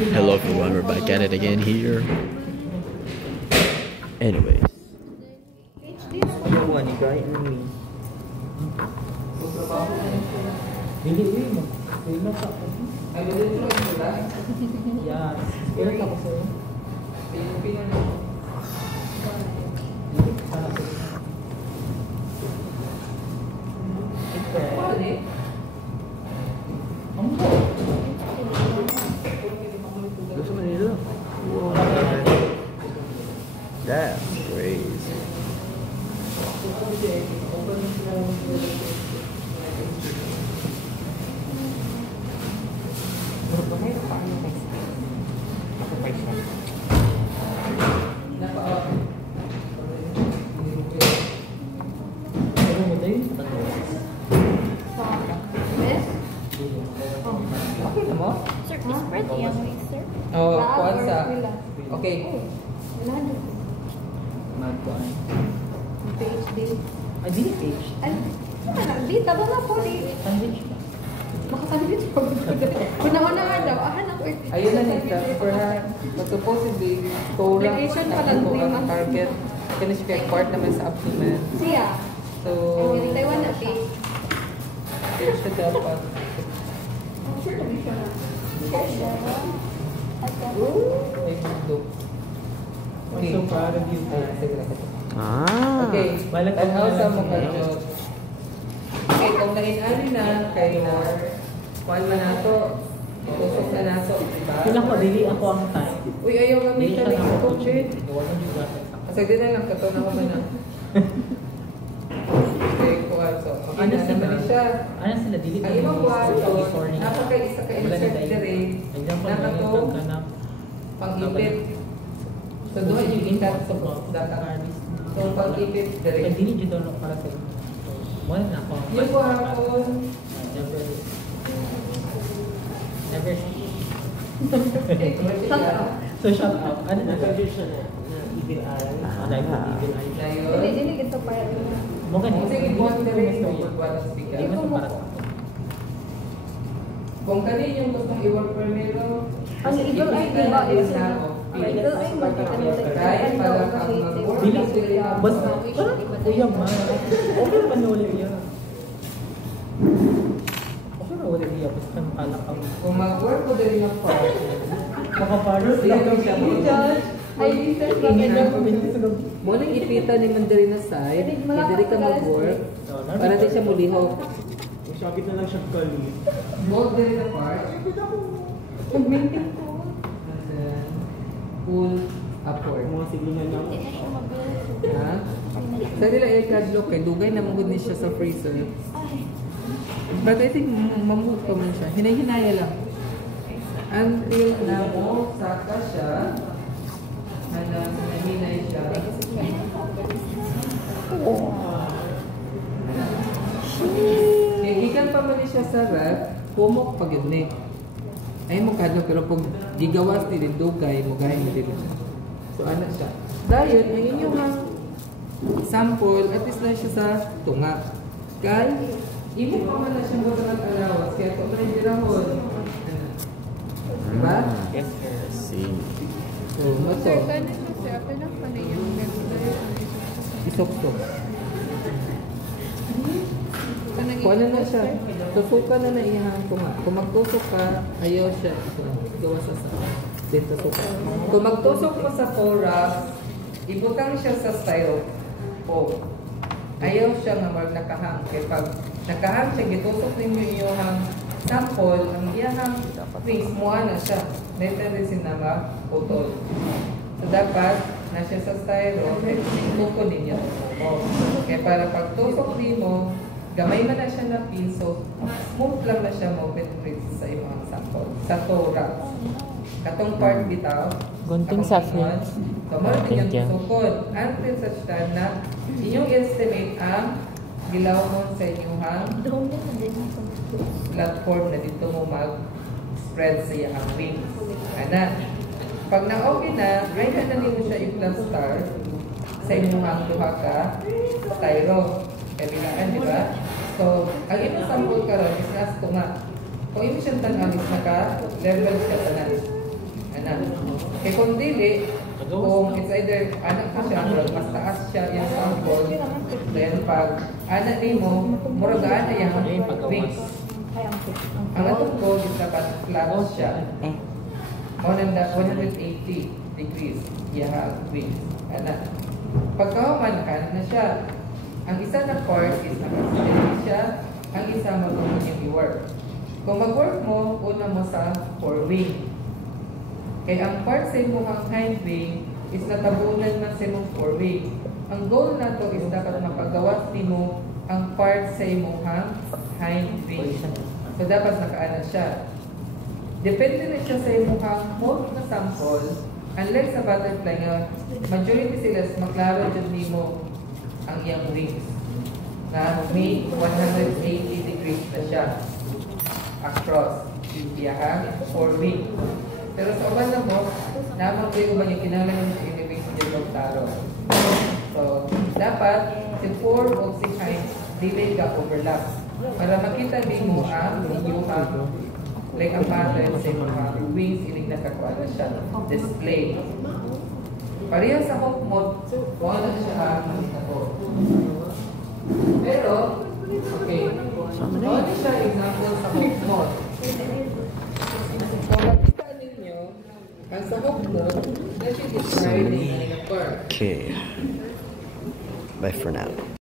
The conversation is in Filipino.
Hello everyone, we're back at it again here. Anyways. That's crazy. Okay na mo? Sir, is ready ang week, sir? Oh, kwanza. Okay. Magkuhan. PhD. Ay, di page. Ay, di, taba na po, di. Sandwich ba? Makasandwich po. Una-una nga daw, ako. Ayun na nito. For her, but supposedly, Torah Application pa na lang, ako 3 ang months. target. Kaya siya kay part naman sa abdomen. Siya. So, Ang Taiwan na, page. kaya siya dapat. Sure, tabi siya na. Ay, mundo. Okay. So proud of you. Ay, sige lang. Ah. Okay, Balik at ako how na sa lang mga sa ano. Okay, kung nainali na, kay na, kuhan man nato, tusok na nato, diba? Kailan ko, dili ako ang time. Uy, ayaw Dili gamitan siya ng na ako. coach eh. Iwanan yung gatas. Kasi di na lang, kato na ko man na. Okay, kuhan. So, okay Ano na sila? naman siya. Ano sila, dili Ang ibang kuhan, so, sorry. napaka-isa ka Wala na insert tayo. dire, Example, nakato, ganito ka na. pang-ipit. So, doon yung ikat sa data. So, pag-ipit Kaya dire. dili dito no para sa wala na ako. Yung kuhan, Never. Never. okay, commercial. So shut up. Ano na? Siya na evil eye. Like evil eye. Na Hindi, yun. hindi ito pa rin. Mo kan Kung sige, buwan na rin yung pagbuwan ng Hindi speaker. mo para. Kung kanina yung gustong i-work primero, Ang evil eye, di ba? Ang evil eye, magkakaroon Kahit pala kang mag-work, Dili. dili na Bas. Kuya man. Okay pa niyo ulit yan. Okay na ulit yan. Basta kan pala ka. kung mag-work ko din ng part, Makaparos sige lang. kung siya mag-judge, Ay, research lang ganyan. mo nang ipita ni Mandarin na side, hindi ka mag-work, para di siya mulihok. Sakit na lang siya kali. Both din na part, Mag-maintain ko. and then pull upward. Mga silingan lang. Hindi na siya mabilis. Ha? Sa nila air-cadlock, kay dugay na mungod ni siya sa freezer. Ay, But I think mamut pa man siya. Hinay-hinaya lang. Until na mo, saka siya. Hanggang nahinay siya. Gigikan pa man siya sa ref, pumok pag yun eh. Ay mo kadlo pero pag gigawas ni din dugay, mo gahin mo din siya. So ano siya. Dahil ang inyong sample, at least na siya sa tunga. Kay, imo pa man na siyang gawang alawas, kaya kung may dirahon. Diba? Yes, sir. See. So, mato. sir, kano siya, sir? Apel lang pa na yung Isok-sok. Kung ano na siya, tusukan na na iyahang tunga. Kung magtusok ka, ayaw siya. Gawa sa dito suka. Kung magtusok mo sa thorax, ibutang siya sa styrofoam. Ayaw siya nga mag nakahang. Kaya pag nakahang siya, gitusok ninyo iyong sample, ang iyahang face mo na siya. Neteresin na ba? Putol. So dapat, na siya sa styro, tuko ninyo. Kaya para pagtusok din mo, gamay man na siya na feel, so smooth lang na siya mo penetrate sa imong sample. Sa thorax. Katong part bitaw. Gunting katong sa ingon. So, meron din Thank you. yung sukod. Until such time na inyong estimate ang gilawon sa inyong Doon niya, hindi na ito. platform na dito mo mag-spread sa iyang wings. Ana. Pag na-okay na, right na nito siya i-plaster sa inyong duha ka styro. Kabilaan, di ba? So, ang imong sample karon is nas tunga. Kung imo siyang tanan is naka-level siya tanan. Anak. Kaya kung dili, kung it's either anak ko siya, murag mas taas siya yung sample, then pag anak ni mo, murag ana yung wings. Ang atong goal is dapat flat siya. 180 degrees. Yeah, wings. Anak. Pagkahuman ka na siya. Ang isa na part is nakasilip siya, ang isa mag-work yung i-work. Kung mag-work mo, una mo sa forewing. Kaya ang part sa imong hind wing is natabunan man sa imong forewing. Ang goal na to is dapat mapagawas nimo ang part sa imong hind wing. So dapat nakaana siya. Depende na siya sa imong mold na sample. Unlike sa butterfly nga, majority sila maklaro dyan nimo ang iyang wings na may 180 degrees na siya across iyang forewing. Pero sa uban na mo, namang kayo ba yung kinalaman sa inibig sa dyan magtaro. So, dapat si fore o si hind dili ka overlap para makita din mo ang inyong like ang pattern sa mga wings inig na kakuha na siya display. Pareha sa hook mode, kung ano siya makita ko. Pero, okay, ano siya example sa hook mode? Kung makita ninyo, ang sa hook mode, na siya describe ng curve. Okay. Bye for now.